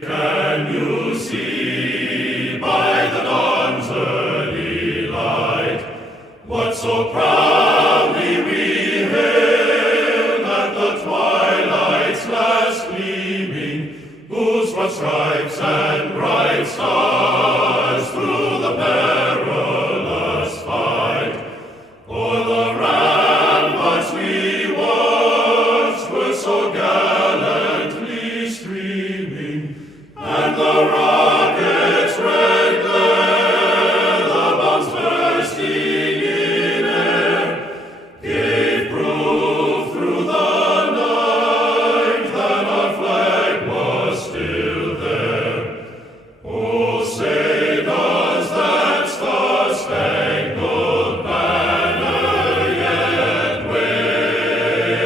Can you see by the dawn's early light what so proudly we hailed at the twilight's last gleaming, whose broad stripes and bright stars through the perilous fight o'er the ramparts we watched were so gallantly streaming, and the rocket's red glare, the bombs bursting in air, gave proof through the night that our flag was still there. Oh, say does that star-spangled banner yet wave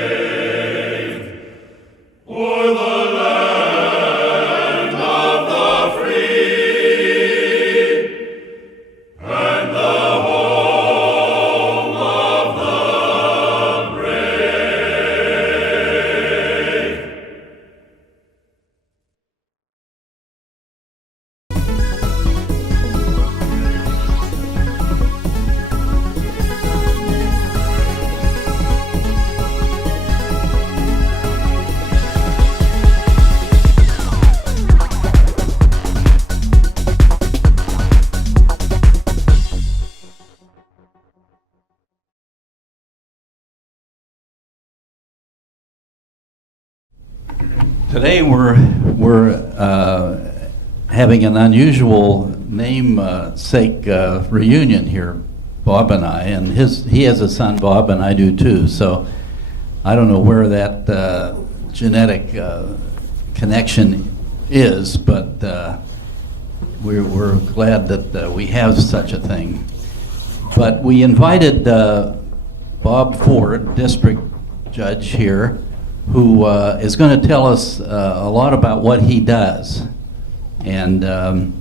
o'er the land of the free and the home of the brave? Today we're having an unusual namesake reunion here, Bob and I, and he has a son, Bob, and I do too. So I don't know where that genetic connection is, but we're glad that we have such a thing. But we invited Bob Ford, district judge here, who is going to tell us a lot about what he does. And I'm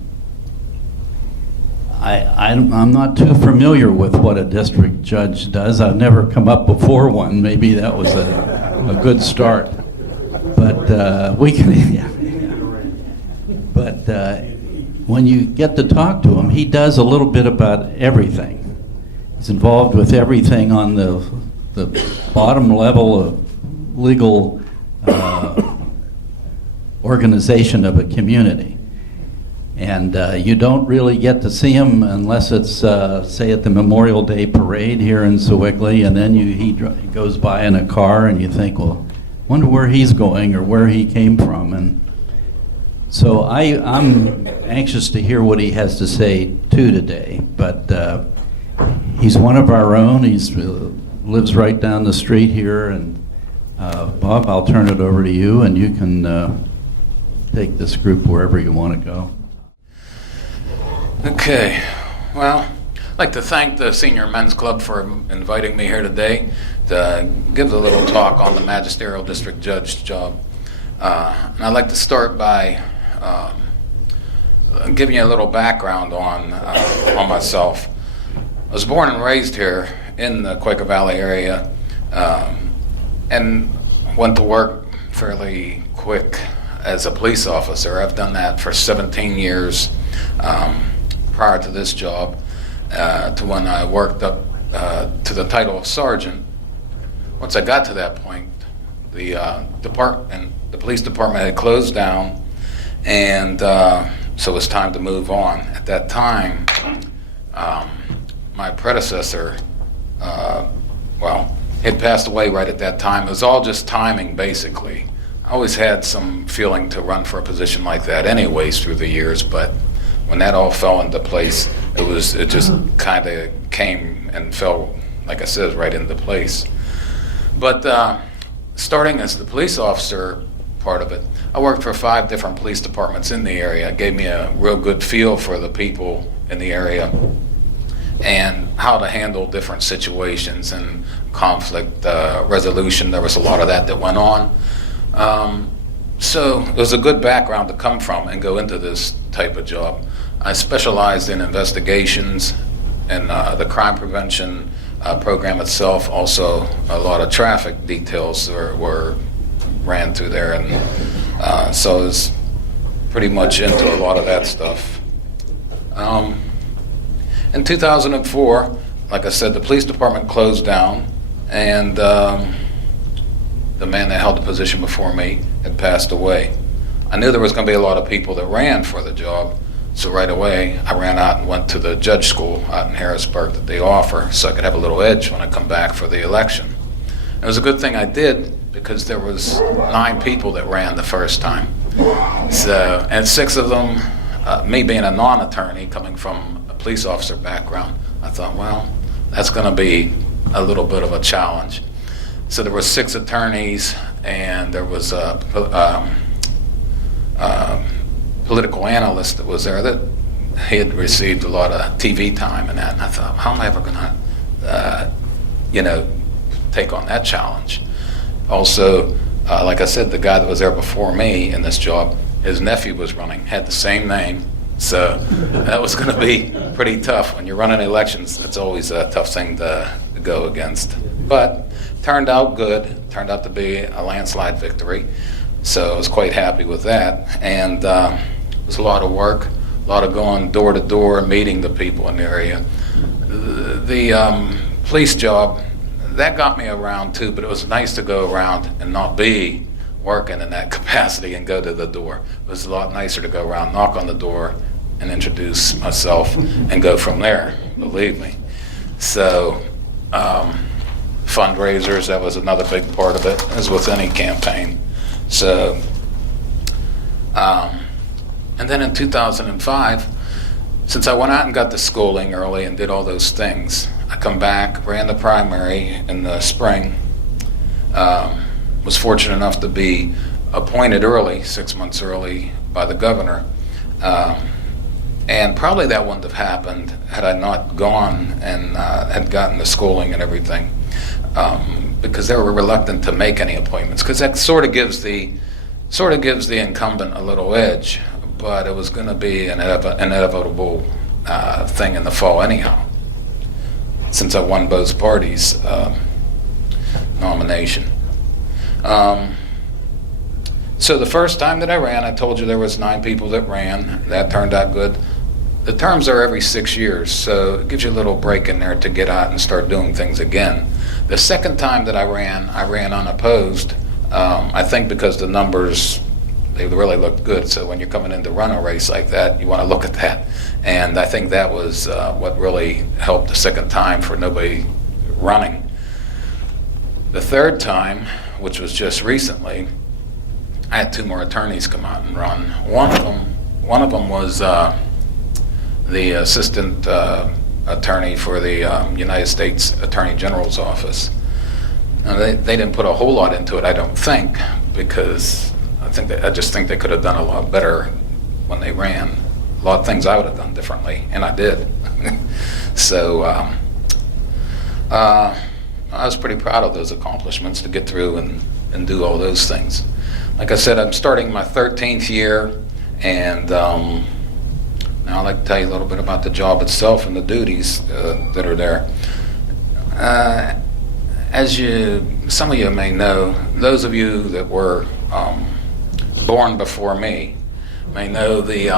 not too familiar with what a district judge does. I've never come up before one. Maybe that was a good start. But we can. But when you get to talk to him, he does a little bit about everything. He's involved with everything on the bottom level of legal organization of a community. And you don't really get to see him unless it's, say, at the Memorial Day Parade here in Sewickley, and then he goes by in a car and you think, well, wonder where he's going or where he came from. And so I'm anxious to hear what he has to say too today. But he's one of our own. He lives right down the street here. And Bob, I'll turn it over to you, and you can take this group wherever you want to go. Okay, well, I'd like to thank the Senior Men's Club for inviting me here today to give a little talk on the Magisterial District Judge job. And I'd like to start by giving you a little background on myself. I was born and raised here in the Quaker Valley area, and went to work fairly quick as a police officer. I've done that for 17 years prior to this job, to when I worked up to the title of sergeant. Once I got to that point, the police department had closed down, and so it was time to move on. At that time, my predecessor, had passed away right at that time. It was all just timing, basically. I always had some feeling to run for a position like that anyways through the years, but when that all fell into place, it just kind of came and fell, like I said, right into place. But starting as the police officer part of it, I worked for 5 different police departments in the area. It gave me a real good feel for the people in the area and how to handle different situations and conflict resolution. There was a lot of that went on. So it was a good background to come from and go into this type of job. I specialized in investigations and the crime prevention program itself. Also, a lot of traffic details were ran through there, and so it was pretty much into a lot of that stuff. In 2004, like I said, the police department closed down, and the man that held the position before me had passed away. I knew there was going to be a lot of people that ran for the job, so right away I ran out and went to the judge school out in Harrisburg that they offer, so I could have a little edge when I come back for the election. It was a good thing I did, because there was 9 people that ran the first time. So, and 6 of them, me being a non-attorney coming from a police officer background, I thought, well, that's going to be a little bit of a challenge. So there were 6 attorneys, and there was a political analyst that was there that he had received a lot of TV time and that, and I thought, how am I ever going to, take on that challenge? Also, like I said, the guy that was there before me in this job, his nephew was running, had the same name, so that was going to be pretty tough. When you're running elections, it's always a tough thing to go against. But turned out good, turned out to be a landslide victory, so I was quite happy with that. And it was a lot of work, a lot of going door to door, meeting the people in the area. The police job, that got me around too, but it was nice to go around and not be working in that capacity and go to the door. It was a lot nicer to go around, knock on the door, and introduce myself and go from there, believe me. So fundraisers, that was another big part of it, as with any campaign. So, and then in 2005, since I went out and got the schooling early and did all those things, I come back, ran the primary in the spring, was fortunate enough to be appointed early, 6 months early, by the governor. And probably that wouldn't have happened had I not gone and had gotten the schooling and everything, because they were reluctant to make any appointments, because that sort of gives the incumbent a little edge, but it was going to be an inevitable thing in the fall anyhow, since I won both parties' nomination. So the first time that I ran, I told you there was 9 people that ran. That turned out good. The terms are every 6 years, so it gives you a little break in there to get out and start doing things again. The second time that I ran unopposed. I think because the numbers, they really looked good, so when you're coming in to run a race like that, you want to look at that. And I think that was what really helped the second time for nobody running. The third time, which was just recently, I had 2 more attorneys come out and run. One of them was the assistant attorney for the United States Attorney General's office. Now, they didn't put a whole lot into it, I don't think, because I just think they could have done a lot better when they ran. A lot of things I would have done differently, and I did. So I was pretty proud of those accomplishments to get through and do all those things. Like I said, I'm starting my 13th year, and now I'd like to tell you a little bit about the job itself and the duties that are there. As some of you may know, those of you that were born before me may know the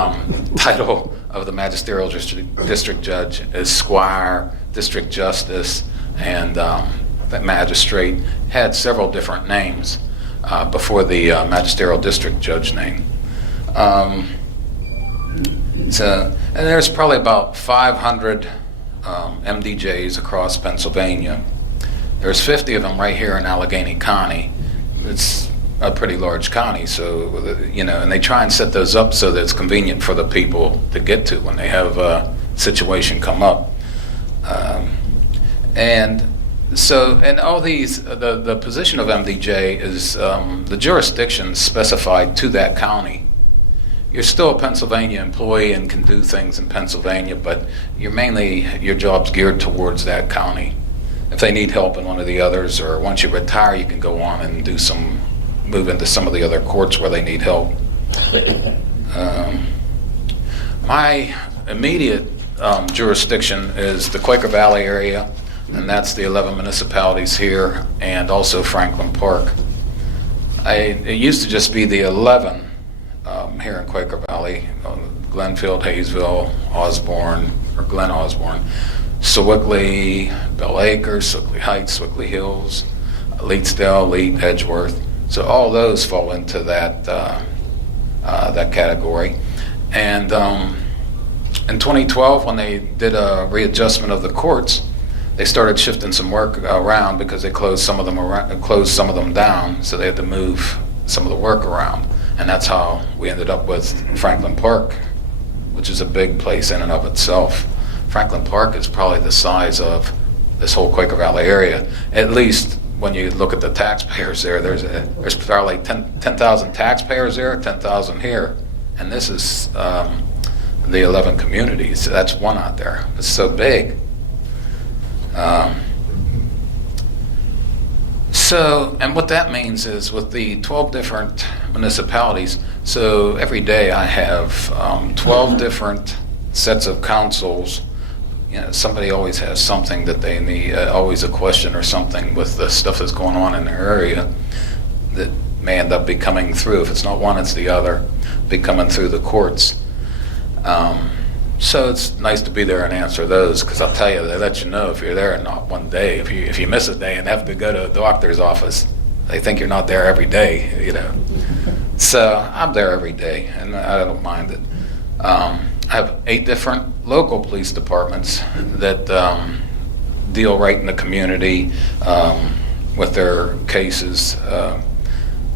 title of the Magisterial District Judge is Squire, District Justice, and that magistrate had several different names before the Magisterial District Judge name. And there's probably about 500 MDJs across Pennsylvania. There's 50 of them right here in Allegheny County. It's a pretty large county, so, and they try and set those up so that it's convenient for the people to get to when they have a situation come up. And all these, the position of MDJ is the jurisdiction specified to that county. You're still a Pennsylvania employee and can do things in Pennsylvania, but your job's geared towards that county. If they need help in one of the others, or once you retire, you can go on and move into some of the other courts where they need help. My immediate jurisdiction is the Quaker Valley area, and that's the 11 municipalities here, and also Franklin Park. It used to just be the 11 here in Quaker Valley, Glenfield, Hayesville, Osborne, or Glen Osborne, Sewickley, Bell Acres, Sewickley Heights, Sewickley Hills, Leetsdale, Leet, Edgeworth. So all those fall into that that category. And in 2012, when they did a readjustment of the courts, they started shifting some work around because they closed some of them down, so they had to move some of the work around. And that's how we ended up with Franklin Park, which is a big place in and of itself. Franklin Park is probably the size of this whole Quaker Valley area. At least when you look at the taxpayers there, there's probably 10,000 taxpayers there, 10,000 here. And this is the 11 communities. So that's one out there. It's so big. And what that means is with the 12 different municipalities, so every day I have 12 different sets of councils. You know, somebody always has something that they need, always a question or something with the stuff that's going on in their area that may end up be coming through. If it's not one, it's the other, be coming through the courts. So it's nice to be there and answer those, because I'll tell you, they let you know if you're there and not one day. If you miss a day and have to go to a doctor's office, they think you're not there every day, you know. So I'm there every day, and I don't mind it. I have 8 different local police departments that deal right in the community with their cases.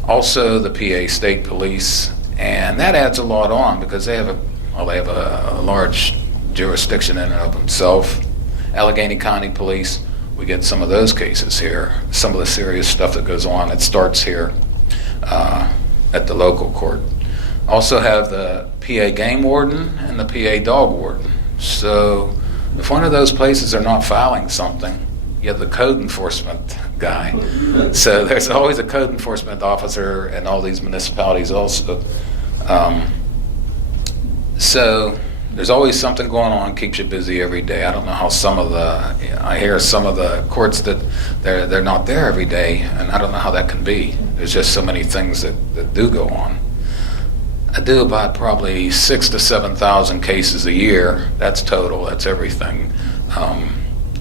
Also the PA State Police, and that adds a lot on because they have a large jurisdiction in and of themselves. Allegheny County Police, we get some of those cases here. Some of the serious stuff that goes on, it starts here at the local court. Also have the PA Game Warden and the PA Dog Warden. So if one of those places are not filing something, you have the code enforcement guy. So there's always a code enforcement officer in all these municipalities also. So there's always something going on, keeps you busy every day. I don't know how I hear some of the courts that they're not there every day, and I don't know how that can be. There's just so many things that do go on. I do about probably 6,000 to 7,000 cases a year. That's total, that's everything.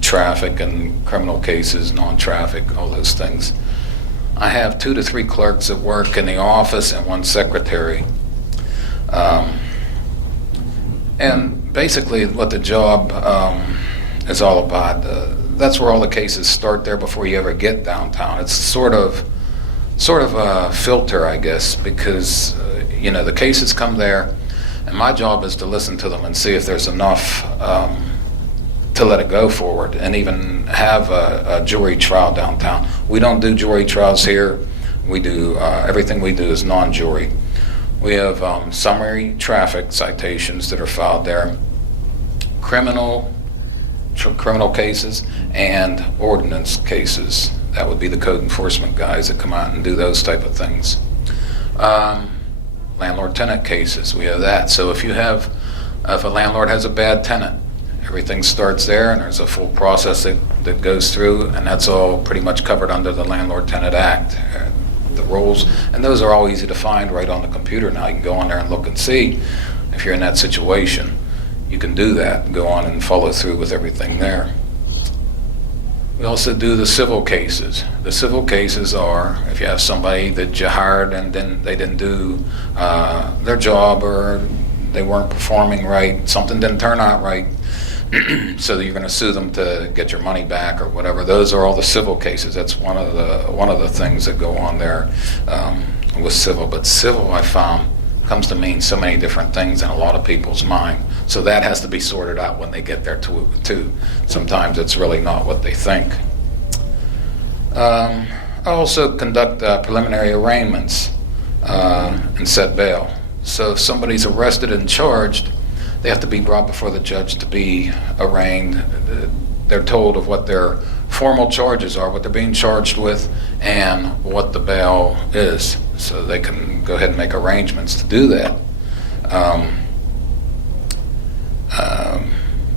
Traffic and criminal cases, non-traffic, all those things. I have 2 to 3 clerks that work in the office and 1 secretary. And basically what the job is all about, that's where all the cases start there before you ever get downtown. It's sort of a filter, I guess, because the cases come there, and my job is to listen to them and see if there's enough to let it go forward and even have a jury trial downtown. We don't do jury trials here. We do, everything we do is non-jury. We have summary traffic citations that are filed there, criminal cases, and ordinance cases. That would be the code enforcement guys that come out and do those type of things. Landlord-tenant cases, we have that. So if a landlord has a bad tenant, everything starts there, and there's a full process that goes through, and that's all pretty much covered under the Landlord-Tenant Act. The rules, and those are all easy to find right on the computer now. You can go on there and look and see if you're in that situation. You can do that and go on and follow through with everything there. We also do the civil cases. The civil cases are if you have somebody that you hired and then they didn't do their job, or they weren't performing right, something didn't turn out right, so that you're going to sue them to get your money back or whatever. Those are all the civil cases. That's one of the things that go on there with civil. But civil, I found, comes to mean so many different things in a lot of people's mind. So that has to be sorted out when they get there too. Sometimes it's really not what they think. I also conduct preliminary arraignments and set bail. So if somebody's arrested and charged, they have to be brought before the judge to be arraigned. They're told of what their formal charges are, what they're being charged with, and what the bail is, so they can go ahead and make arrangements to do that.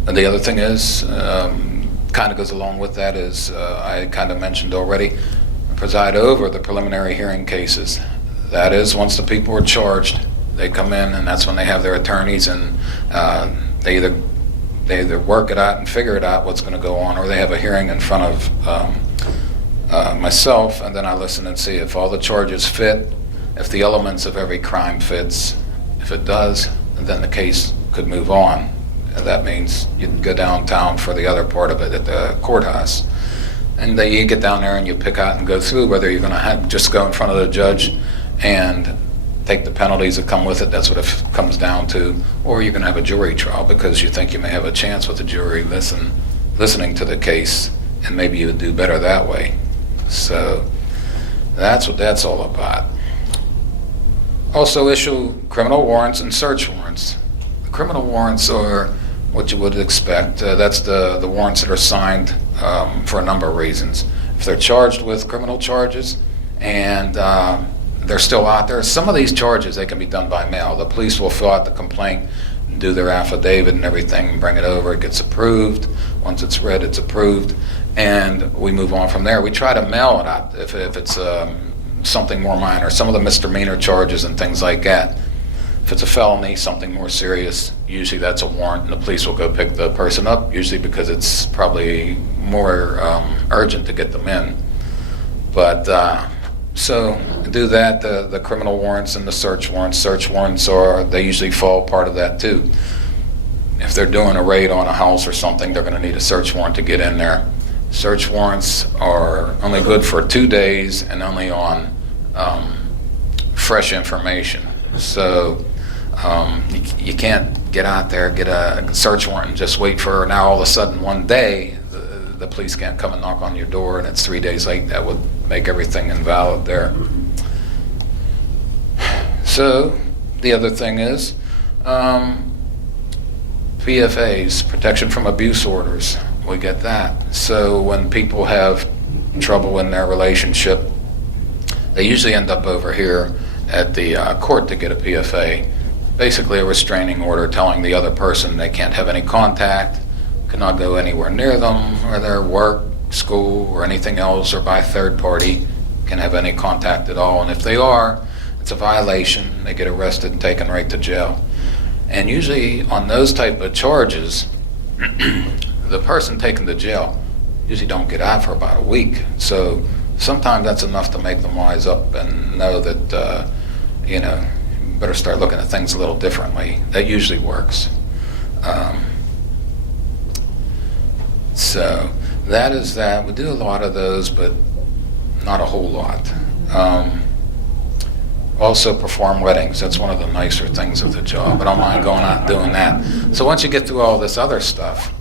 And the other thing is, kind of goes along with that, is I kind of mentioned already, preside over the preliminary hearing cases. That is, once the people are charged, They come in, and that's when they have their attorneys, and they either work it out and figure it out what's going to go on, or they have a hearing in front of myself, and then I listen and see if all the charges fit, if the elements of every crime fits. If it does, then the case could move on. And that means you can go downtown for the other part of it at the courthouse. And then you get down there and you pick out and go through whether you're going to just go in front of the judge and take the penalties that come with it. That's what it comes down to. Or you're going to have a jury trial because you think you may have a chance with the jury listening to the case, and maybe you would do better that way. So that's what that's all about. Also issue criminal warrants and search warrants. The criminal warrants are what you would expect. That's the warrants that are signed for a number of reasons. If they're charged with criminal charges and they're still out there, some of these charges, they can be done by mail. The police will fill out the complaint, do their affidavit and everything, and bring it over. It gets approved. Once it's read, it's approved, and we move on from there. We try to mail it out if it's something more minor. Some of the misdemeanor charges and things like that, if it's a felony, something more serious, usually that's a warrant, and the police will go pick the person up, usually because it's probably more urgent to get them in. But so do that, the criminal warrants and the search warrants. Search warrants they usually fall part of that too. If they're doing a raid on a house or something, they're going to need a search warrant to get in there. Search warrants are only good for 2 days and only on fresh information. So you can't get out there, get a search warrant and just wait for, now all of a sudden one day the police can't come and knock on your door and it's 3 days late. That would make everything invalid there. So the other thing is PFAs, protection from abuse orders. We get that. So when people have trouble in their relationship, they usually end up over here at the court to get a PFA. Basically a restraining order telling the other person they can't have any contact, cannot go anywhere near them, or their work, school, or anything else, or by third party can have any contact at all. And if they are, it's a violation. They get arrested and taken right to jail. And usually on those type of charges, the person taken to jail usually don't get out for about a week. So sometimes that's enough to make them wise up and know that, you better start looking at things a little differently. That usually works. So that is that. We do a lot of those, but not a whole lot. Also perform weddings. That's one of the nicer things of the job. I don't mind going out and doing that. So once you get through all this other stuff,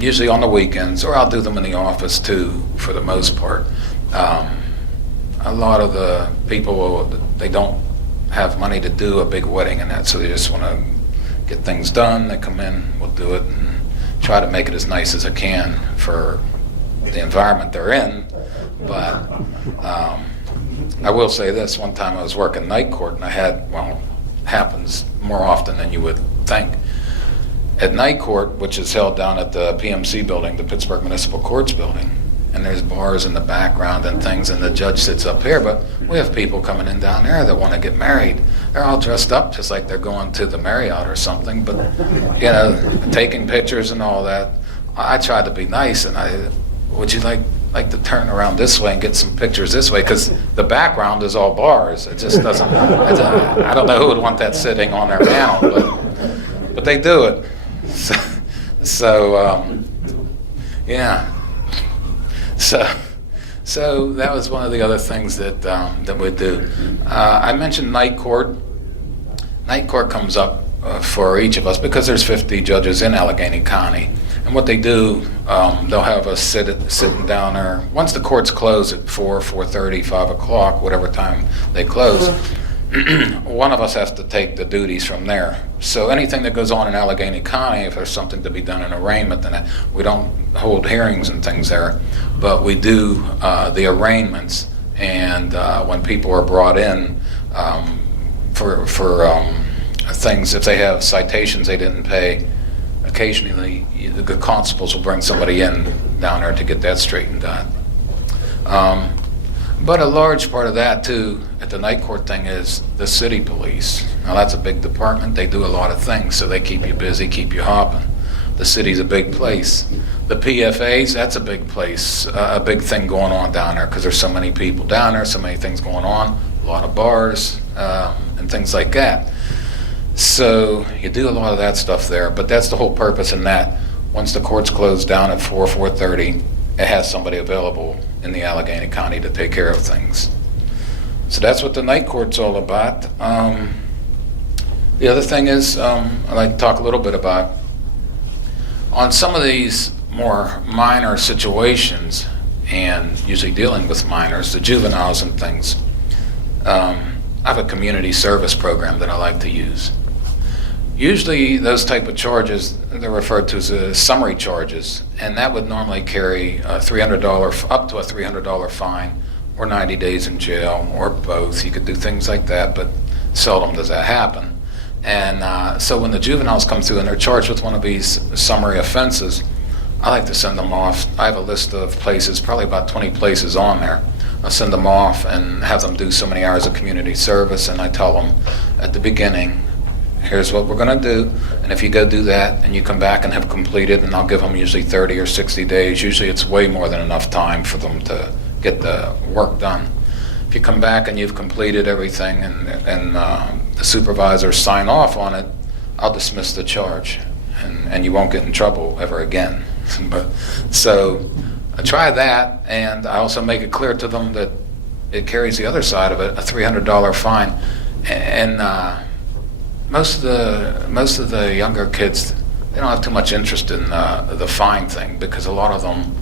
usually on the weekends, or I'll do them in the office too, for the most part. A lot of the people, they don't have money to do a big wedding and that, so they just want to get things done. They come in, we'll do it, and try to make it as nice as I can for the environment they're in. But I will say this, one time I was working night court, and I had, well, it happens more often than you would think. At night court, which is held down at the PMC building, the Pittsburgh Municipal Courts building, and there's bars in the background and things, and the judge sits up here, but we have people coming in down there that want to get married. They're all dressed up just like they're going to the Marriott or something, but, taking pictures and all that. I tried to be nice, and would you like to turn around this way and get some pictures this way, because the background is all bars. It just doesn't, I don't know who would want that sitting on their panel, but they do it. Yeah. So that was one of the other things that we do. I mentioned night court. Night court comes up for each of us because there's 50 judges in Allegheny County. And what they do, they'll have us sitting down there. Once the courts close at 4, 4:30, 5 o'clock, whatever time they close, one of us has to take the duties from there. So anything that goes on in Allegheny County, if there's something to be done in arraignment, then we don't hold hearings and things there, but we do the arraignments. And when people are brought in for things, if they have citations they didn't pay, occasionally the constables will bring somebody in down there to get that straightened out. But a large part of that, too, at the night court thing is the city police. Now, that's a big department. They do a lot of things, so they keep you busy, keep you hopping. The city's a big place. The PFAs, that's a big place, a big thing going on down there because there's so many people down there, so many things going on, a lot of bars and things like that. So you do a lot of that stuff there, but that's the whole purpose in that. Once the court's closed down at 4:30, it has somebody available in the Allegheny County to take care of things. So that's what the night court's all about. The other thing is, I'd like to talk a little bit about, on some of these more minor situations, and usually dealing with minors, the juveniles and things, I have a community service program that I like to use. Usually those type of charges, they're referred to as summary charges, and that would normally carry a $300, up to a $300 fine, or 90 days in jail, or both. You could do things like that, but seldom does that happen. And so when the juveniles come through and they're charged with one of these summary offenses, I like to send them off. I have a list of places, probably about 20 places on there. I'll send them off and have them do so many hours of community service, and I tell them at the beginning, here's what we're going to do, and if you go do that and you come back and have completed, and I'll give them usually 30 or 60 days. Usually it's way more than enough time for them to get the work done. If you come back and you've completed everything and the supervisors sign off on it, I'll dismiss the charge, and you won't get in trouble ever again. But so I try that, and I also make it clear to them that it carries the other side of it, a $300 fine. And most of the younger kids, they don't have too much interest in the fine thing, because a lot of them,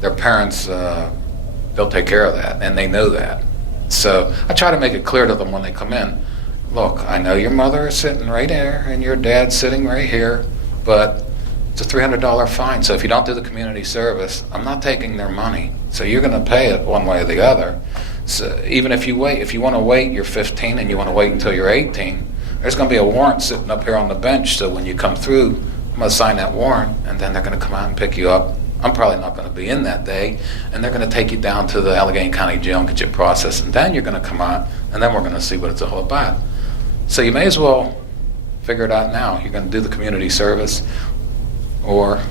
their parents, they'll take care of that, and they know that. So I try to make it clear to them when they come in, look, I know your mother is sitting right there and your dad's sitting right here, but it's a $300 fine. So if you don't do the community service, I'm not taking their money. So you're going to pay it one way or the other. So even if you wait, if you want to wait, you're 15 and you want to wait until you're 18, there's going to be a warrant sitting up here on the bench. So when you come through, I'm going to sign that warrant, and then they're going to come out and pick you up. I'm probably not going to be in that day, and they're going to take you down to the Allegheny County Jail and get you processed, and then you're going to come out, and then we're going to see what it's all about. So you may as well figure it out now. You're going to do the community service, or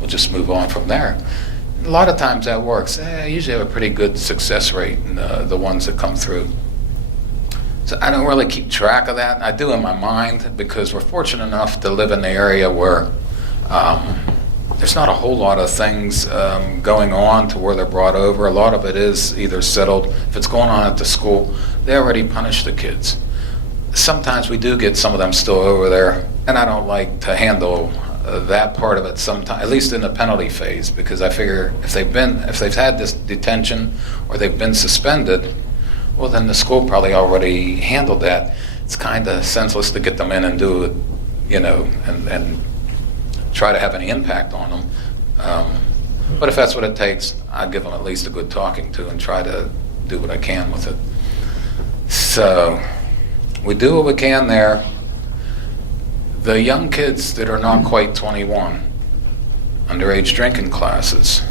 we'll just move on from there. A lot of times that works. I usually have a pretty good success rate in the ones that come through. So I don't really keep track of that. I do in my mind, because we're fortunate enough to live in the area where there's not a whole lot of things going on to where they're brought over. A lot of it is either settled. If it's going on at the school, they already punish the kids. Sometimes we do get some of them still over there, and I don't like to handle that part of it sometimes, at least in the penalty phase, because I figure if they've had this detention or they've been suspended, well, then the school probably already handled that. It's kind of senseless to get them in and do it, and try to have any impact on them. But if that's what it takes, I'd give them at least a good talking to and try to do what I can with it. So we do what we can there. The young kids that are not quite 21, underage drinking classes,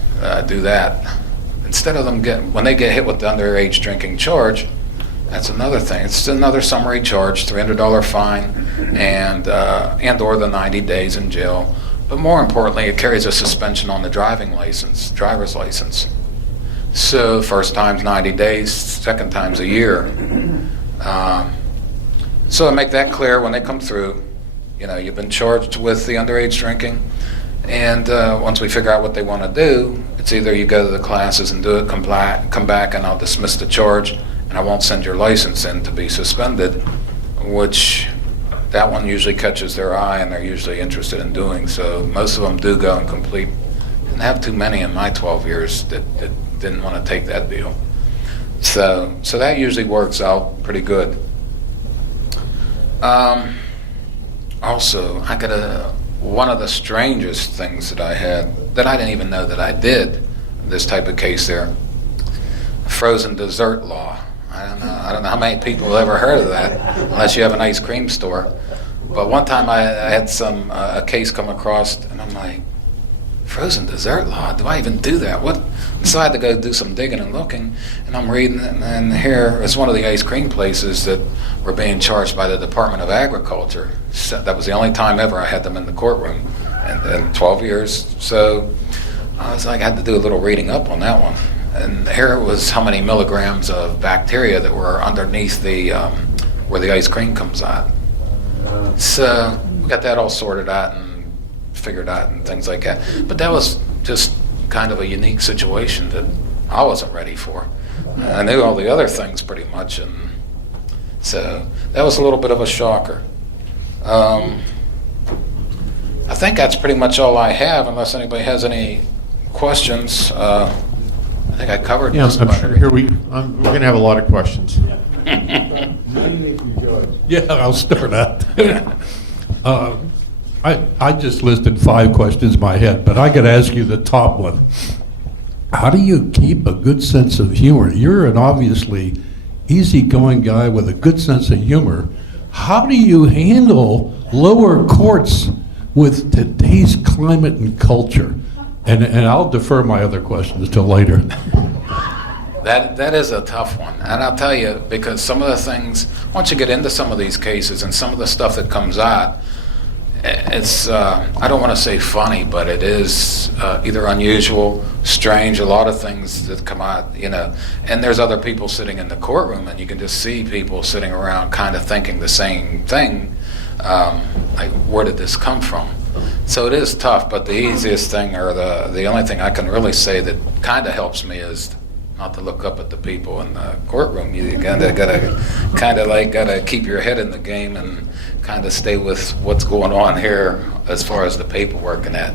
do that. Instead of them when they get hit with the underage drinking charge, that's another thing. It's another summary charge, $300 fine, and or the 90 days in jail. But more importantly, it carries a suspension on the driver's license. So first time's 90 days, second time's a year. So I make that clear when they come through. You've been charged with the underage drinking, and once we figure out what they want to do, it's either you go to the classes and do it, come back, and I'll dismiss the charge, and I won't send your license in to be suspended, which that one usually catches their eye, and they're usually interested in doing. So most of them do go and complete. Didn't have too many in my 12 years that didn't want to take that deal. So that usually works out pretty good. Also, I got one of the strangest things that I had, that I didn't even know that I did, this type of case there, frozen dessert law. I don't know how many people have ever heard of that, unless you have an ice cream store. But one time I had a case come across, and I'm like, frozen dessert law? Do I even do that? What? So I had to go do some digging and looking, and I'm reading, and here is one of the ice cream places that were being charged by the Department of Agriculture. So that was the only time ever I had them in the courtroom, in 12 years. So I was like, I had to do a little reading up on that one. And here was how many milligrams of bacteria that were underneath the where the ice cream comes out. So we got that all sorted out and figured out and things like that. But that was just kind of a unique situation that I wasn't ready for. I knew all the other things pretty much, and so that was a little bit of a shocker. I think that's pretty much all I have, unless anybody has any questions. I think I covered Yeah, just I'm about sure everything. we're going to have a lot of questions. Yeah, I'll start out. I just listed 5 questions in my head, but I got to ask you the top one. How do you keep a good sense of humor? You're an obviously easygoing guy with a good sense of humor. How do you handle lower courts with today's climate and culture? And I'll defer my other questions till later. That is a tough one, and I'll tell you, because some of the things, once you get into some of these cases and some of the stuff that comes out, it's I don't want to say funny, but it is either unusual, strange, a lot of things that come out, and there's other people sitting in the courtroom, and you can just see people sitting around kind of thinking the same thing, like, where did this come from? So it is tough, but the easiest thing, or the only thing I can really say that kind of helps me, is not to look up at the people in the courtroom. You gotta keep your head in the game and kind of stay with what's going on here as far as the paperwork and that.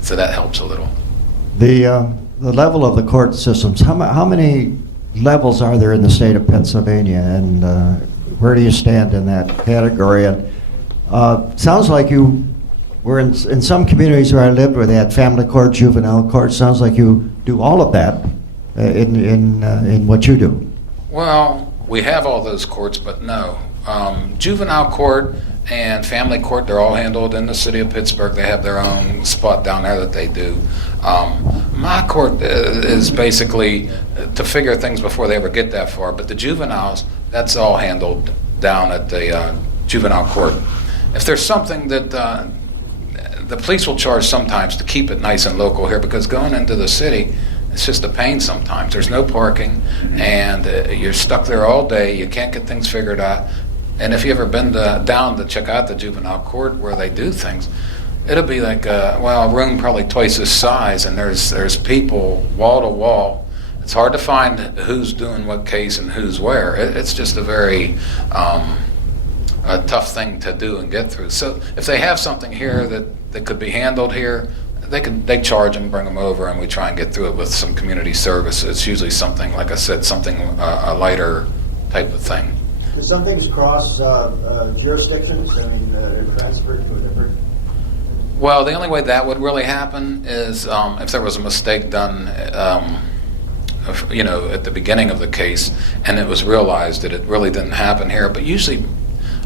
So that helps a little. The level of the court systems, how many levels are there in the state of Pennsylvania, and where do you stand in that category? And sounds like you were in some communities where I lived where they had family court, juvenile court. Sounds like you do all of that in what you do. Well, we have all those courts, but no. Juvenile court and family court, they're all handled in the city of Pittsburgh. They have their own spot down there that they do. My court is basically to figure things before they ever get that far, but the juveniles, that's all handled down at the juvenile court. If there's something that the police will charge sometimes to keep it nice and local here, because going into the city, it's just a pain sometimes. There's no parking, and you're stuck there all day. You can't get things figured out. And if you ever been down to check out the juvenile court where they do things, it'll be like a room probably twice this size, and there's people wall to wall. It's hard to find who's doing what case and who's where. It's just a very a tough thing to do and get through. So if they have something here that could be handled here, they charge them, bring them over, and we try and get through it with some community service. It's usually something, like I said, a lighter type of thing. Do some things cross jurisdictions? I mean, transferred to a different... Well, the only way that would really happen is if there was a mistake done, at the beginning of the case, and it was realized that it really didn't happen here. But usually,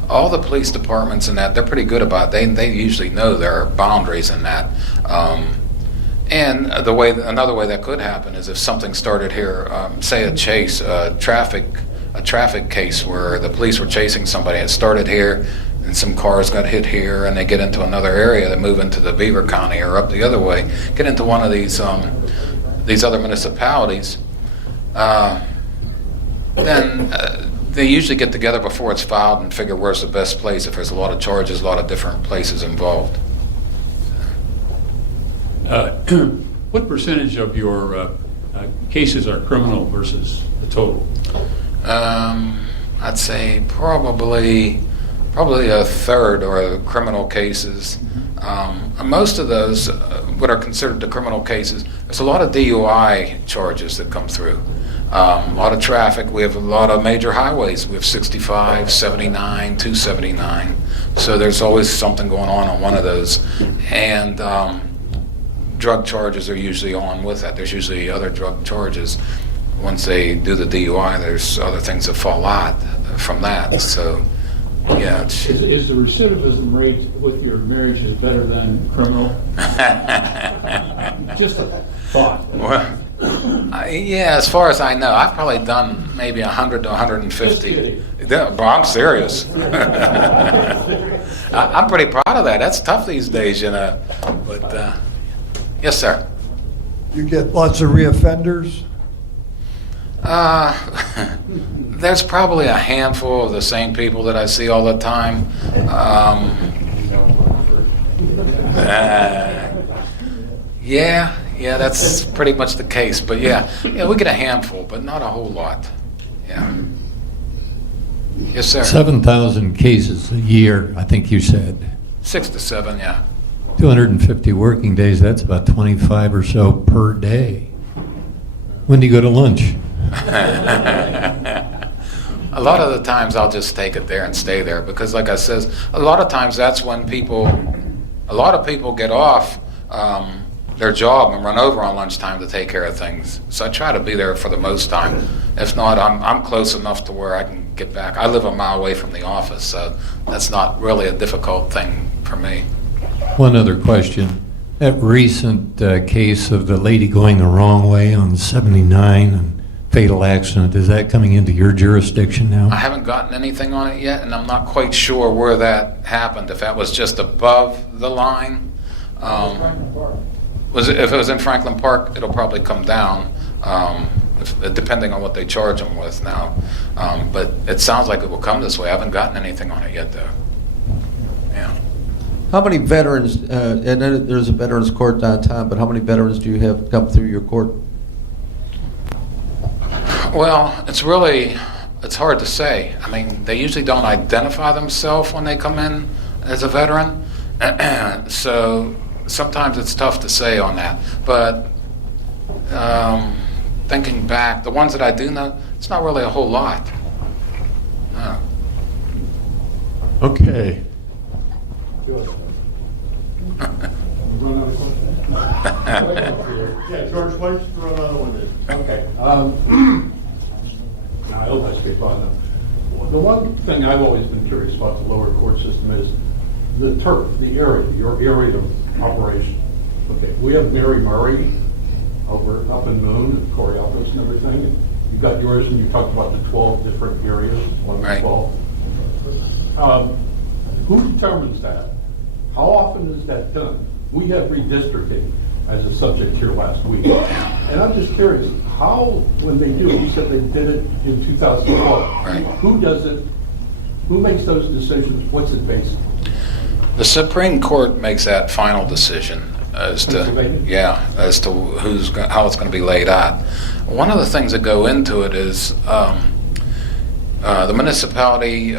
all the police departments and that, they're pretty good about it. They usually know their boundaries in that. And another way that could happen is if something started here, say a chase, a traffic case where the police were chasing somebody. It started here, and some cars got hit here, and they get into another area. They move into the Beaver County or up the other way, get into one of these other municipalities. Then they usually get together before it's filed and figure where's the best place. If there's a lot of charges, a lot of different places involved. What percentage of your cases are criminal versus the total? I'd say probably a third are criminal cases. Most of those, what are considered the criminal cases, there's a lot of DUI charges that come through. A lot of traffic. We have a lot of major highways. We have 65, 79, 279. So there's always something going on one of those. And drug charges are usually on with that. There's usually other drug charges. Once they do the DUI, there's other things that fall out from that. So, yeah. Is the recidivism rate with your marriage is better than criminal? Just a thought. Well, yeah, as far as I know, I've probably done maybe 100 to 150. Just kidding. Well, I'm serious. I'm pretty proud of that. That's tough these days, you know. But yes, sir. You get lots of reoffenders? There's probably a handful of the same people that I see all the time. Yeah, that's pretty much the case. But yeah, we get a handful, but not a whole lot. Yeah. Yes, sir. 7,000 cases a year, I think you said. 6 to 7, yeah. 250 working days, that's about 25 or so per day. When do you go to lunch? A lot of the times I'll just take it there and stay there because, like I says, a lot of times that's when a lot of people get off their job and run over on lunchtime to take care of things. So I try to be there for the most time. If not, I'm close enough to where I can get back. I live a mile away from the office, so that's not really a difficult thing for me. One other question. That recent case of the lady going the wrong way on 79 and fatal accident, is that coming into your jurisdiction now? I haven't gotten anything on it yet, and I'm not quite sure where that happened. If that was just above the line, if it was in Franklin Park, it'll probably come down, depending on what they charge them with now. But it sounds like it will come this way. I haven't gotten anything on it yet, though. Yeah. How many veterans, and then there's a veterans court downtown, but how many veterans do you have come through your court? Well, it's hard to say. I mean, they usually don't identify themselves when they come in as a veteran. So sometimes it's tough to say on that. But thinking back, the ones that I do know, it's not really a whole lot. No. Okay. Yeah, George, why don't you throw another one in? Okay. I hope I skip on them. The one thing I've always been curious about the lower court system is the turf, the area, your area of operation. Okay, we have Mary Murray up in Moon, and Coriolis and everything. And you got yours, and you talked about the 12 different areas, 1 to Right. 12. Who determines that? How often is that done? We have redistricting as a subject here last week. And I'm just curious, how, when they do, you said they did it in 2012. Right. Who does it? Who makes those decisions? What's it based on? The Supreme Court makes that final decision as to Pennsylvania? as to how it's going to be laid out. One of the things that go into it is the municipality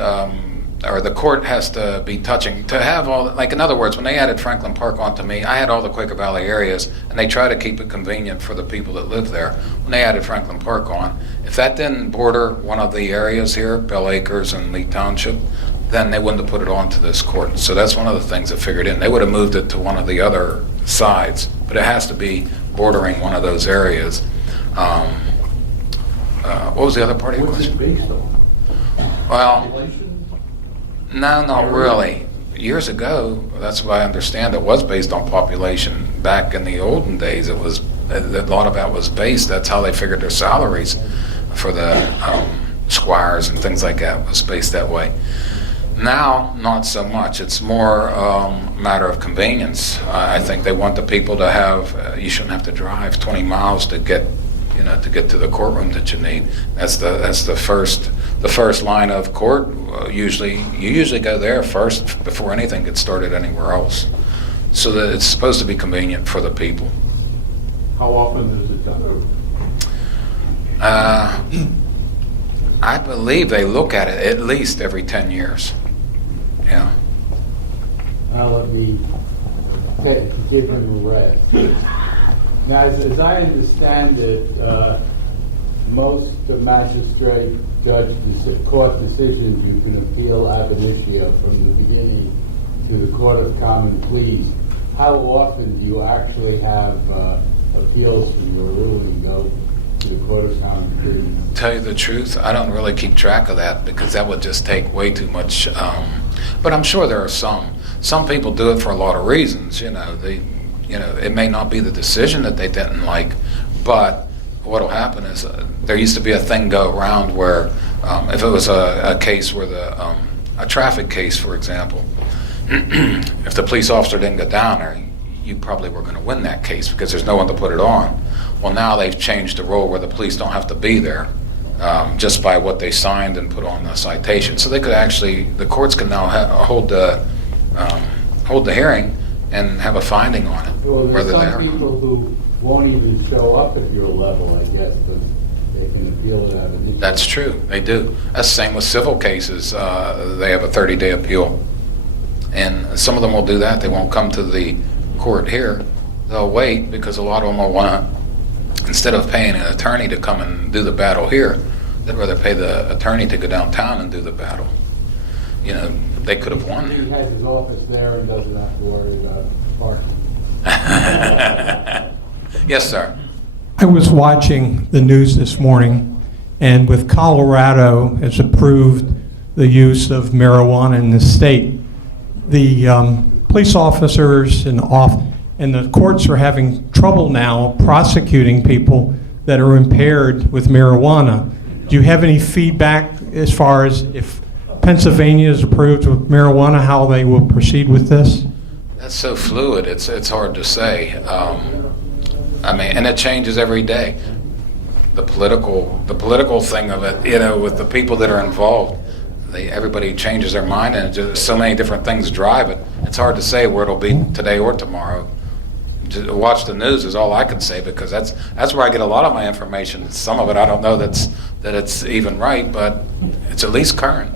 or the court has to be touching to have all, like in other words, when they added Franklin Park onto me, I had all the Quaker Valley areas, and they try to keep it convenient for the people that live there. When they added Franklin Park on, if that didn't border one of the areas here, Bell Acres and Lee Township, then they wouldn't have put it onto this court. So that's one of the things that figured in. They would have moved it to one of the other sides, but it has to be bordering one of those areas. What was the other part of your What's it question? based on? Well, Population? no, not really. Years ago, that's what I understand, it was based on population. Back in the olden days, it was a lot of that was based. That's how they figured their salaries for the squires and things like that, was based that way. Now, not so much. It's more a matter of convenience. I think they want the people to have. You shouldn't have to drive 20 miles to get, to the courtroom that you need. That's the first line of court. You usually go there first before anything gets started anywhere else. So that it's supposed to be convenient for the people. How often is it done? I believe they look at it at least every 10 years. Yeah. Now let me give him a rest. Now, as I understand it, most magistrate judge court decisions you can appeal ab initio from the beginning to the Court of Common Pleas. How often do you actually have appeals from your ruling go to the Court of Common Pleas? Tell you the truth, I don't really keep track of that because that would just take way too much. But I'm sure there are some. Some people do it for a lot of reasons. it may not be the decision that they didn't like, but what'll happen is there used to be a thing go around where if it was a case where a traffic case, for example, if the police officer didn't go down there, you probably were going to win that case because there's no one to put it on. Well, now they've changed the rule where the police don't have to be there just by what they signed and put on the citation. So they could actually, the courts can now hold the hearing and have a finding on it. Well, there's whether some people who won't even show up at your level, I guess, but they can appeal it out of the... That's true, they do. That's the same with civil cases. They have a 30-day appeal. And some of them will do that. They won't come to the court here. They'll wait because a lot of them will want to, instead of paying an attorney to come and do the battle here, they'd rather pay the attorney to go downtown and do the battle. They could have won. He has his office there and doesn't have to worry about parking. Yes, sir. I was watching the news this morning, and with Colorado has approved the use of marijuana in the state, the police officers and the courts are having trouble now prosecuting people that are impaired with marijuana. Do you have any feedback as far as if Pennsylvania is approved with marijuana, how they will proceed with this? That's so fluid. It's hard to say. And it changes every day. The political thing of it, with the people that are involved, everybody changes their mind, and just so many different things drive it. It's hard to say where it'll be today or tomorrow. Just watch the news is all I can say, because that's where I get a lot of my information. Some of it I don't know that it's even right, but it's at least current.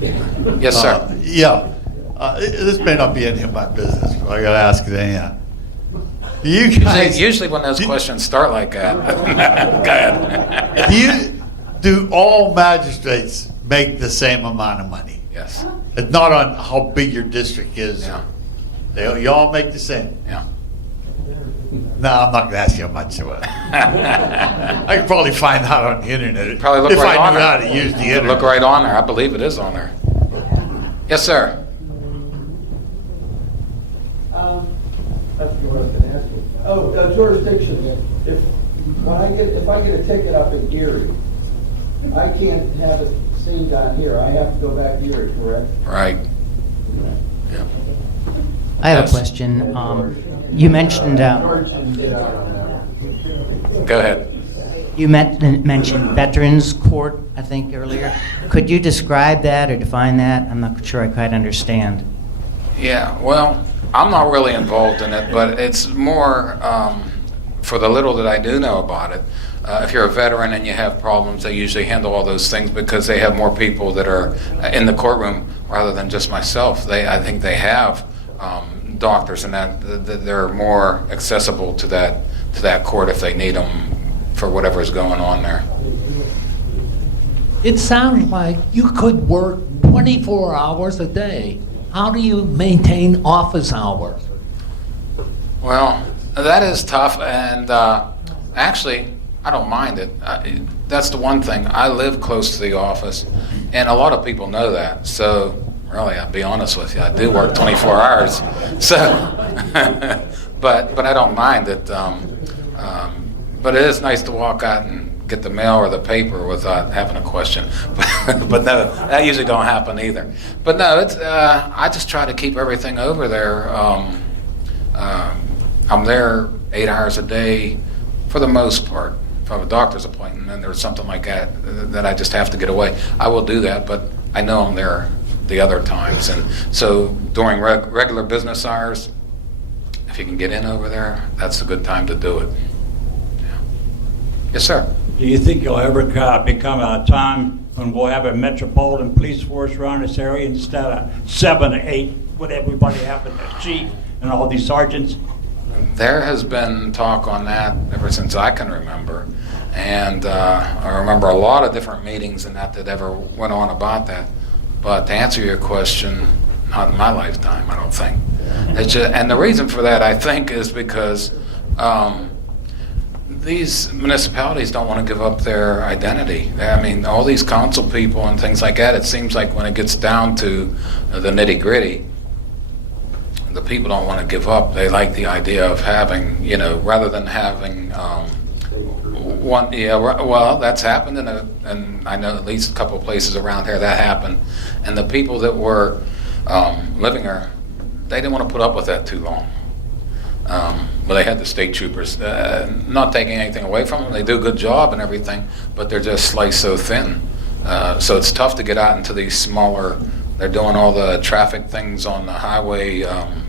Yes, sir. This may not be any of my business, but I got to ask it anyhow. You guys, Usually when those questions start like that, go ahead. do all magistrates make the same amount of money? Yes. It's not on how big your district is. Yeah. You all make the same. Yeah. No, I'm not going to ask you how much it was. I could probably find out on the internet. Probably look if right I on knew there. how to use the internet. Look right on there. I believe it is on there. Yes, sir. That's what I was going to ask you. Oh, jurisdiction. If I get a ticket up in Erie, I can't have it seen down here. I have to go back to Erie, correct? Right. Yeah. I have Yes. a question. You mentioned Go ahead. you mentioned Veterans Court, I think, earlier. Could you describe that or define that? I'm not sure I quite understand. Yeah, well, I'm not really involved in it, but it's more, for the little that I do know about it, if you're a veteran and you have problems, they usually handle all those things because they have more people that are in the courtroom rather than just myself. I think they have doctors and that they're more accessible to that court if they need them for whatever is going on there. It sounds like you could work 24 hours a day. How do you maintain office hours? Well, that is tough, and actually, I don't mind it. That's the one thing. I live close to the office, and a lot of people know that. So, really, I'll be honest with you, I do work 24 hours. So, but I don't mind it. But it is nice to walk out and get the mail or the paper without having a question. But no, that usually don't happen either. But no, it's I just try to keep everything over there. I'm there 8 hours a day for the most part. If I have a doctor's appointment and there's something like that I just have to get away, I will do that, but I know I'm there the other times. And so during regular business hours, if you can get in over there, that's a good time to do it. Yeah. Yes, sir. Do you think you'll ever become a time when we'll have a metropolitan police force around this area instead of 7 or 8 with everybody having a chief and all these sergeants? There has been talk on that ever since I can remember. And I remember a lot of different meetings and that ever went on about that. But to answer your question, not in my lifetime, I don't think. And the reason for that, I think, is because these municipalities don't want to give up their identity. I mean, all these council people and things like that, it seems like when it gets down to the nitty-gritty, the people don't want to give up. They like the idea of having, rather than having one. Yeah, well, that's happened, and I know at least a couple of places around here that happened. And the people that were living there, they didn't want to put up with that too long. But they had the state troopers, not taking anything away from them. They do a good job and everything, but they're just sliced so thin. So it's tough to get out into these smaller. They're doing all the traffic things on the highway,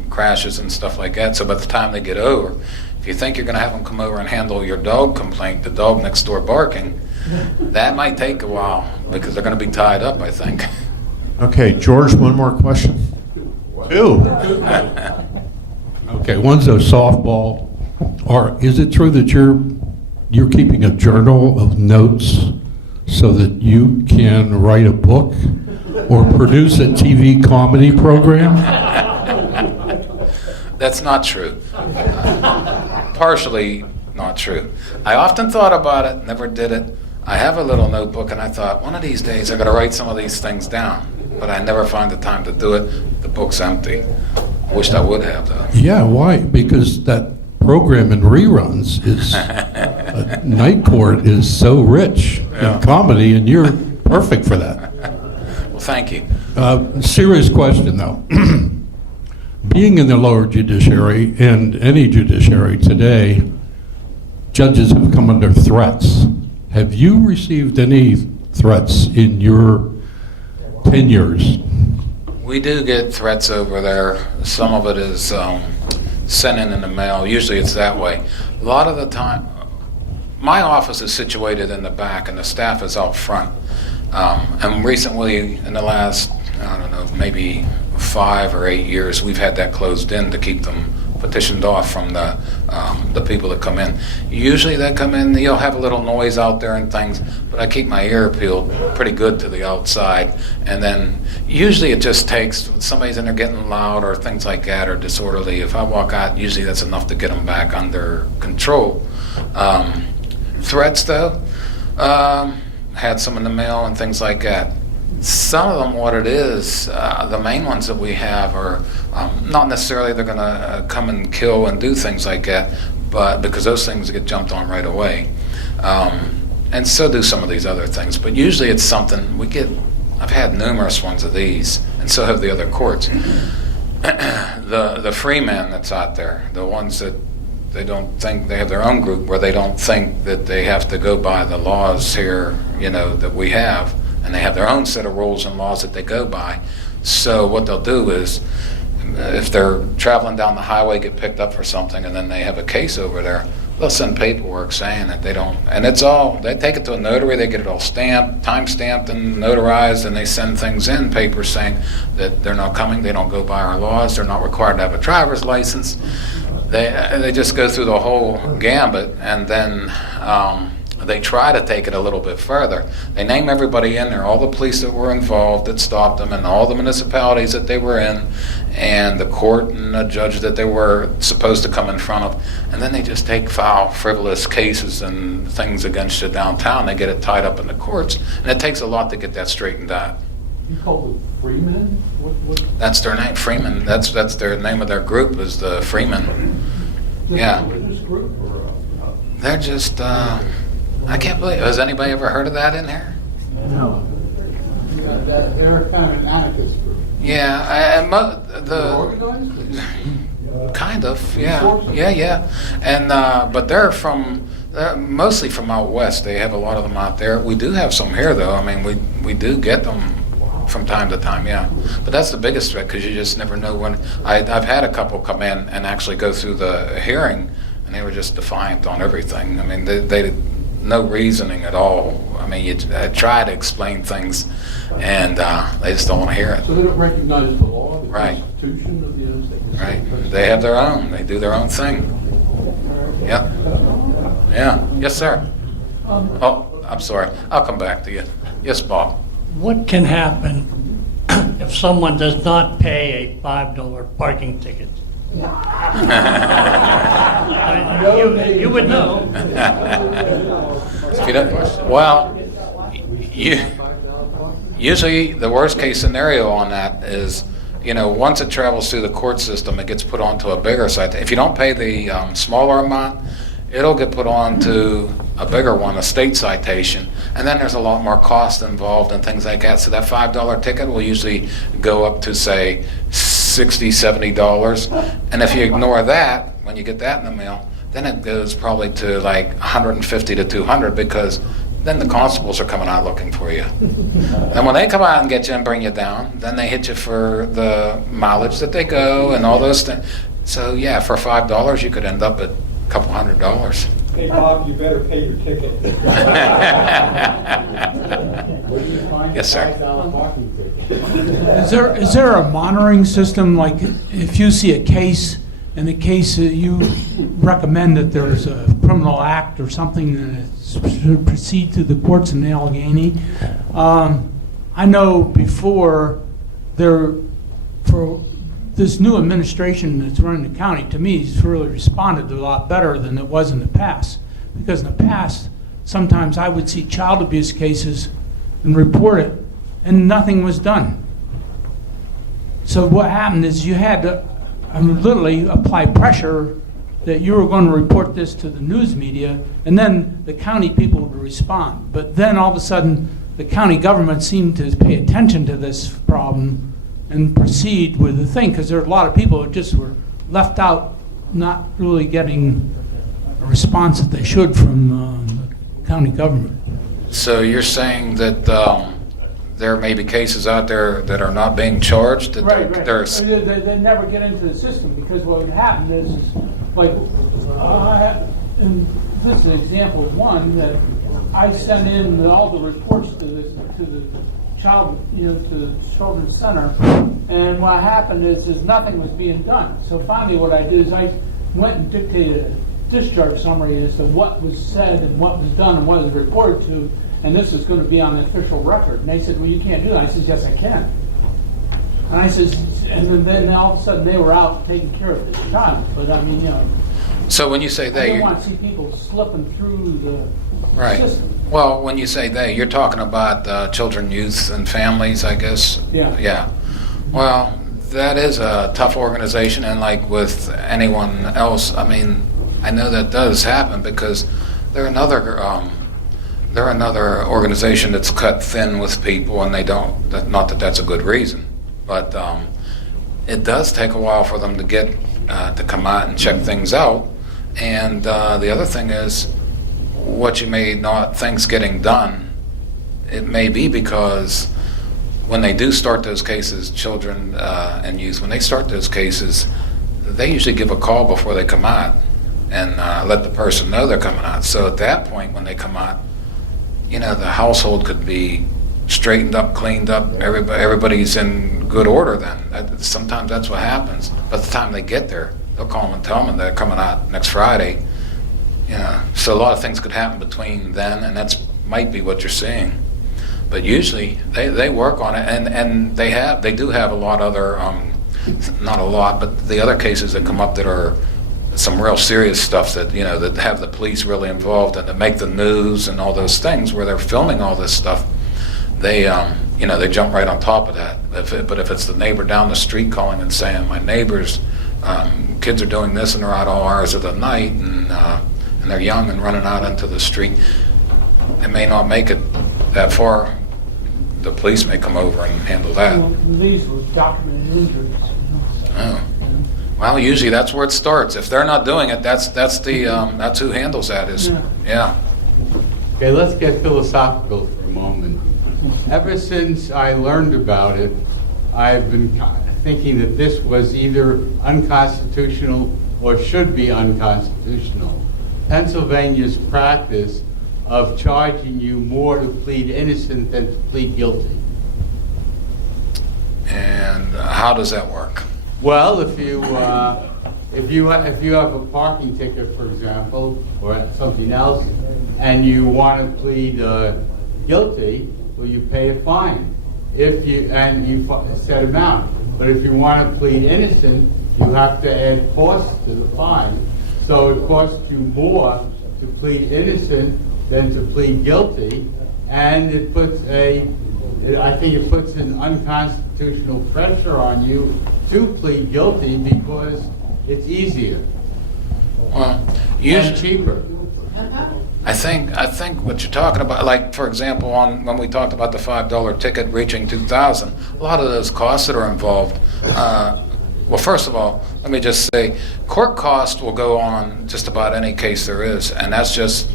crashes and stuff like that. So by the time they get over, if you think you're going to have them come over and handle your dog complaint, the dog next door barking, that might take a while because they're going to be tied up, I think. Okay, George, one more question. Two. Okay, one's a softball. Or is it true that you're keeping a journal of notes so that you can write a book or produce a TV comedy program? That's not true. Partially not true. I often thought about it, never did it. I have a little notebook, and I thought, one of these days I got to write some of these things down. But I never find the time to do it. The book's empty. Wished I would have, though. Yeah, why? Because that program in reruns is, Night Court is so rich in comedy, and you're perfect for that. Well, thank you. Serious question, though. Being in the lower judiciary and any judiciary today, judges have come under threats. Have you received any threats in your tenures? We do get threats over there. Some of it is sent in the mail. Usually it's that way. A lot of the time, my office is situated in the back and the staff is out front. And recently, in the last, maybe 5 or 8 years, we've had that closed in to keep them petitioned off from the people that come in. Usually they come in, you'll have a little noise out there and things, but I keep my ear peeled pretty good to the outside. And then usually it just takes, somebody's in there getting loud or things like that or disorderly. If I walk out, usually that's enough to get them back under control. Threats though, had some in the mail and things like that. Some of them, what it is, the main ones that we have are not necessarily they're going to come and kill and do things like that, but because those things get jumped on right away. And so do some of these other things. But usually it's something we get. I've had numerous ones of these, and so have the other courts. The free men that's out there, the ones that they don't think, they have their own group where they don't think that they have to go by the laws here, that we have. And they have their own set of rules and laws that they go by. So what they'll do is, if they're traveling down the highway, get picked up for something, and then they have a case over there, they'll send paperwork saying that they don't, and it's all, they take it to a notary, they get it all stamped, time-stamped and notarized, and they send things in, papers saying that they're not coming, they don't go by our laws, they're not required to have a driver's license. They just go through the whole gambit, and then they try to take it a little bit further. They name everybody in there, all the police that were involved that stopped them, and all the municipalities that they were in, and the court and the judge that they were supposed to come in front of. And then they just take foul, frivolous cases and things against you downtown. They get it tied up in the courts, and it takes a lot to get that straightened out. You call it Freemen? What? That's their name, Freeman. That's their name of their group is the Freemen. Yeah. Religious group or? They're just. I can't believe. Has anybody ever heard of that in here? No. They're kind of an anarchist group. Yeah, Organized? kind of. Yeah. And but they're mostly from out west. They have a lot of them out there. We do have some here, though. I mean, we do get them from time to time. Yeah, but that's the biggest threat because you just never know when. I've had a couple come in and actually go through the hearing, and they were just defiant on everything. I mean, they no reasoning at all. I mean, I try to explain things, and they just don't want to hear it. So they don't recognize the law, the Right. Constitution of the United States? Right. They have their own. They do their own thing. Yep. Yeah. Yes, sir. Oh, I'm sorry. I'll come back to you. Yes, Bob. What can happen if someone does not pay a $5 parking ticket? You would know. If you don't, well, usually the worst case scenario on that is once it travels through the court system, it gets put onto a bigger citation. If you don't pay the smaller amount, it'll get put on to a bigger one, a state citation, and then there's a lot more cost involved and things like that. So that $5 ticket will usually go up to, say, $60, $70. And if you ignore that, when you get that in the mail, then it goes probably to like $150 to $200, because then the constables are coming out looking for you. And when they come out and get you and bring you down, then they hit you for the mileage that they go and all those things. So yeah, for $5 you could end up at a couple $100. Hey Bob, you better pay your ticket. Yes, sir. Is there a monitoring system, like if you see a case, and the case you recommend that there's a criminal act or something that should proceed through the courts in Allegheny? I know before for this new administration that's running the county, to me, has really responded a lot better than it was in the past. Because in the past, sometimes I would see child abuse cases and report it, and nothing was done. So what happened is you had to literally apply pressure that you were going to report this to the news media, and then the county people would respond. But then all of a sudden, the county government seemed to pay attention to this problem and proceed with the thing, because there are a lot of people who just were left out, not really getting a response that they should from the county government. So you're saying that there may be cases out there that are not being charged? That Right. They're They never get into the system, because what would happen is like, and this is an example of one that I sent in all the reports to the child, to the children's center, and what happened is nothing was being done. So finally, what I did is I went and dictated a discharge summary as to what was said and what was done and what was reported to, and this is going to be on the official record. And they said, "Well, you can't do that." I said, "Yes, I can." And I said, and then all of a sudden they were out taking care of this child. But I mean, So when you say I they, don't want to see people slipping through the system. Well, when you say they, you're talking about children, youth, and families, I guess? Yeah. Yeah. Well, that is a tough organization, and like with anyone else, I mean, I know that does happen because they're another organization that's cut thin with people, and they don't, not that that's a good reason, but it does take a while for them to get to come out and check things out. And the other thing is, what you may not think's getting done, it may be because when they do start those cases, children and youth, when they start those cases, they usually give a call before they come out and let the person know they're coming out. So at that point, when they come out, the household could be straightened up, cleaned up, everybody's in good order then. Sometimes that's what happens. By the time they get there, they'll call them and tell them they're coming out next Friday. So a lot of things could happen between then, and that's might be what you're seeing. But usually they work on it, and they do have a lot other, not a lot, but the other cases that come up that are some real serious stuff that that have the police really involved and that make the news and all those things where they're filming all this stuff. They they jump right on top of that. But if it's the neighbor down the street calling and saying, "My neighbor's kids are doing this and they're out all hours of the night and they're young and running out into the street," they may not make it that far. The police may come over and handle that. Well, these were documented injuries. Oh. Well, usually that's where it starts. If they're not doing it, that's who handles that. Yeah. Okay, let's get philosophical for a moment. Ever since I learned about it, I've been thinking that this was either unconstitutional or should be unconstitutional. Pennsylvania's practice of charging you more to plead innocent than to plead guilty. And how does that work? Well, if you have a parking ticket, for example, or something else, and you want to plead guilty, well, you pay a fine. You set amount. But if you want to plead innocent, you have to add costs to the fine. So it costs you more to plead innocent than to plead guilty, and it puts a I think it puts an unconstitutional pressure on you to plead guilty because it's easier Well, and cheaper. I think what you're talking about, like for example, when we talked about the $5 ticket reaching 2,000, a lot of those costs that are involved. Well, first of all, let me just say, court cost will go on just about any case there is, and that's just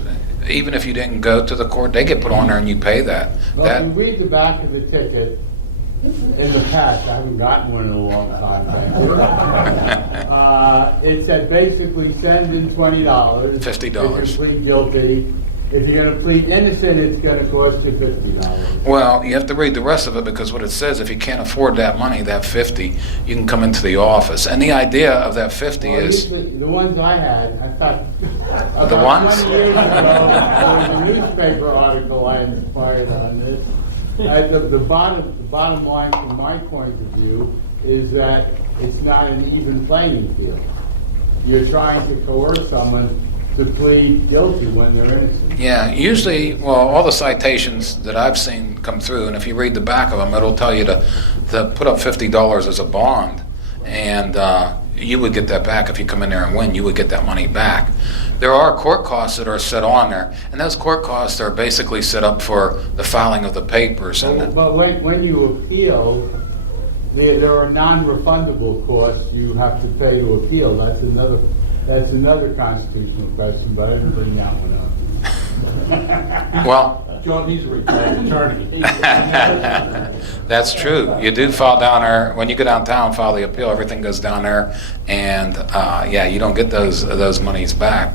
even if you didn't go to the court, they get put on there and you pay that. Well, if you read the back of the ticket, in the past, I haven't gotten one in a long time. It said basically send in $20. $50. If you plead guilty. If you're going to plead innocent, it's going to cost you $50. Well, you have to read the rest of it because what it says, if you can't afford that money, that $50, you can come into the office. And the idea of that $50 is... The ones I had, I thought... The ones? 20 years ago, there was a newspaper article I inspired on this. The bottom line from my point of view is that it's not an even playing field. You're trying to coerce someone to plead guilty when they're innocent. Yeah, usually, well, all the citations that I've seen come through, and if you read the back of them, it'll tell you to put up $50 as a bond, and you would get that back if you come in there and win. You would get that money back. There are court costs that are set on there, and those court costs are basically set up for the filing of the papers. But when you appeal, there are non-refundable costs you have to pay to appeal. That's another constitutional question, but I didn't bring that one up. Well, John, he's a retired attorney. That's true. You do file down there when you go downtown, file the appeal. Everything goes down there, and yeah, you don't get those monies back.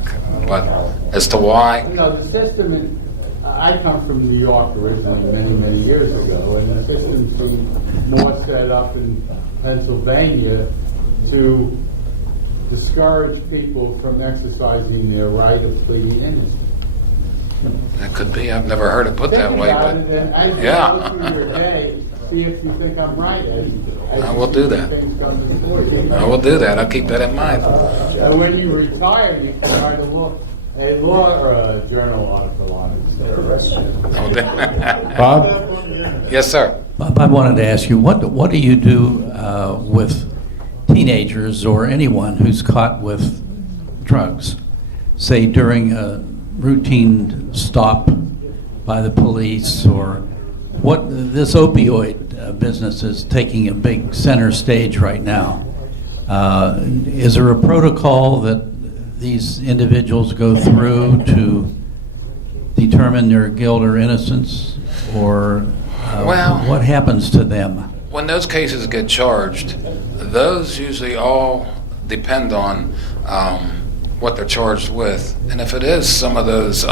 But as to why, The system. I come from New York originally, many years ago, and the system seemed more set up in Pennsylvania to discourage people from exercising their right of pleading innocent. that could be. I've never heard it put that way, but As you yeah. go through your day, see if you think I'm right. I will do that. I will do that. I'll keep that in mind. And when you retire, you can write a law or a journal article on it. Bob? Yes, sir. Bob, I wanted to ask you, what do you do with teenagers or anyone who's caught with drugs, say during a routine stop by the police, or what this opioid business is taking a big center stage right now. Is there a protocol that these individuals go through to determine their guilt or innocence, or what happens to them? When those cases get charged, those usually all depend on what they're charged with, and if it is some of those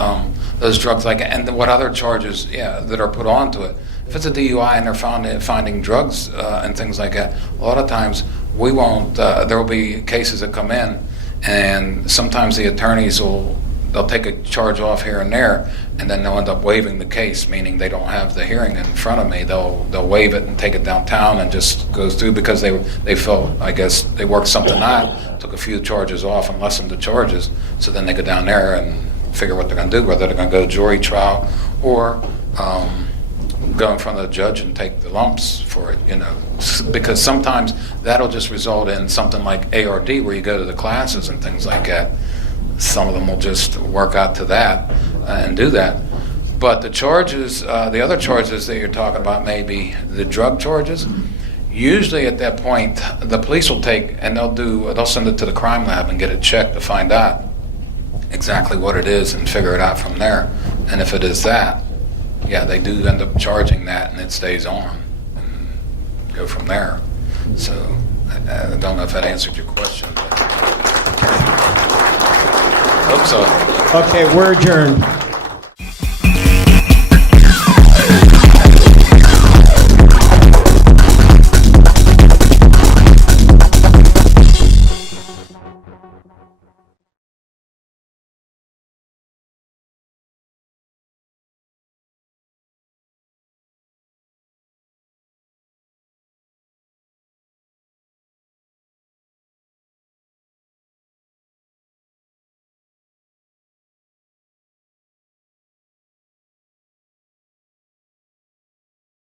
drugs, like, and what other charges, that are put onto it. If it's a DUI and they're finding drugs and things like that, a lot of times we won't. There will be cases that come in, and sometimes the attorneys they'll take a charge off here and there, and then they'll end up waiving the case, meaning they don't have the hearing in front of me. They'll waive it and take it downtown and just goes through because they felt, I guess, they worked something out, took a few charges off and lessened the charges, so then they go down there and figure what they're going to do, whether they're going to go jury trial or go in front of the judge and take the lumps for it, because sometimes that'll just result in something like ARD, where you go to the classes and things like that. Some of them will just work out to that and do that. But the charges, the other charges that you're talking about, maybe the drug charges, usually at that point, the police will take and they'll send it to the crime lab and get it checked to find out exactly what it is and figure it out from there. And if it is that, they do end up charging that, and it stays on and go from there. So I don't know if that answered your question. But hope so. Okay, we're adjourned.